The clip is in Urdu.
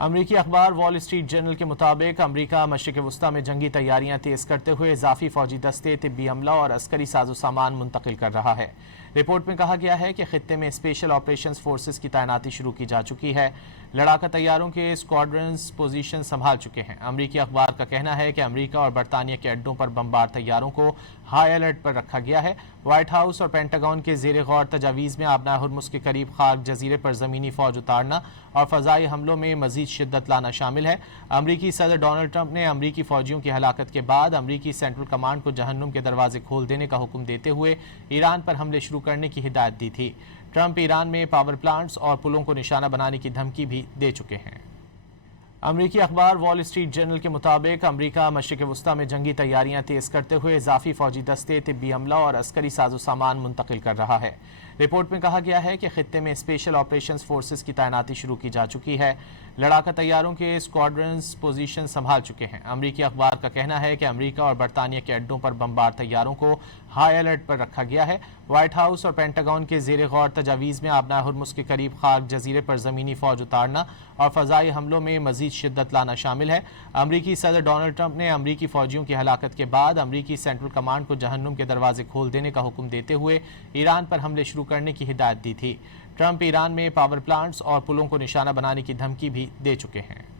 امریکی اخبار وال اسٹریٹ جرنل کے مطابق امریکہ مشرق وسطی میں جنگی تیاریاں تیز کرتے ہوئے اضافی فوجی دستے، طبی عملہ اور عسکری ساز و سامان منتقل کر رہا ہے۔ رپورٹ میں کہا گیا ہے کہ خطے میں اسپیشل آپریشنز فورسز کی تعیناتی شروع کی جا چکی ہے۔ لڑاکا طیاروں کے اسکواڈرنز پوزیشن سنبھال چکے ہیں۔ امریکی اخبار کا کہنا ہے کہ امریکہ اور برطانیہ کے اڈوں پر بمبار طیاروں کو ہائی الرٹ پر رکھا گیا ہے۔ وائٹ ہاؤس اور پینٹاگون کے زیر غور تجاویز میں آبنائے ہرمز کے قریب خاک جزیرے پر زمینی فوج اتارنا اور فضائی حملوں میں مزید شدت لانا شامل ہے۔ امریکی صدر ڈونلڈ ٹرمپ نے امریکی فوجیوں کی ہلاکت کے بعد امریکی سینٹرل کمانڈ کو جہنم کے دروازے کھول دینے کا حکم دیتے ہوئے ایران پر حملے شروع کرنے کی ہدایت دی تھی۔ ٹرمپ ایران میں پاور پلانٹس اور پلوں کو نشانہ بنانے کی دھمکی بھی دے چکے ہیں۔ امریکی اخبار وال اسٹریٹ جرنل کے مطابق امریکہ مشرق وسطی میں جنگی تیاریاں تیز کرتے ہوئے اضافی فوجی دستے، طبی عملہ اور عسکری ساز و سامان منتقل کر رہا ہے۔ رپورٹ میں کہا گیا ہے کہ خطے میں اسپیشل آپریشنز فورسز کی تعیناتی شروع کی جا چکی ہے۔ لڑاکا طیاروں کے اسکواڈرنز پوزیشن سنبھال چکے ہیں۔ امریکی اخبار کا کہنا ہے کہ امریکہ اور برطانیہ کے اڈوں پر بمبار طیاروں کو ہائی الرٹ پر رکھا گیا ہے۔ وائٹ ہاؤس اور پینٹاگون کے زیر غور تجاویز میں آبنائے ہرمز کے قریب خاک جزیرے پر زمینی فوج اتارنا اور فضائی حملوں میں مزید شدت لانا شامل ہے۔ امریکی صدر ڈونلڈ ٹرمپ نے امریکی فوجیوں کی ہلاکت کے بعد امریکی سینٹرل کمانڈ کو جہنم کے دروازے کھول دینے کا حکم دیتے ہوئے ایران پر حملے شروع کرنے کی ہدایت دی تھی۔ ٹرمپ ایران میں پاور پلانٹس اور پلوں کو نشانہ بنانے کی دھمکی بھی دے چکے ہیں۔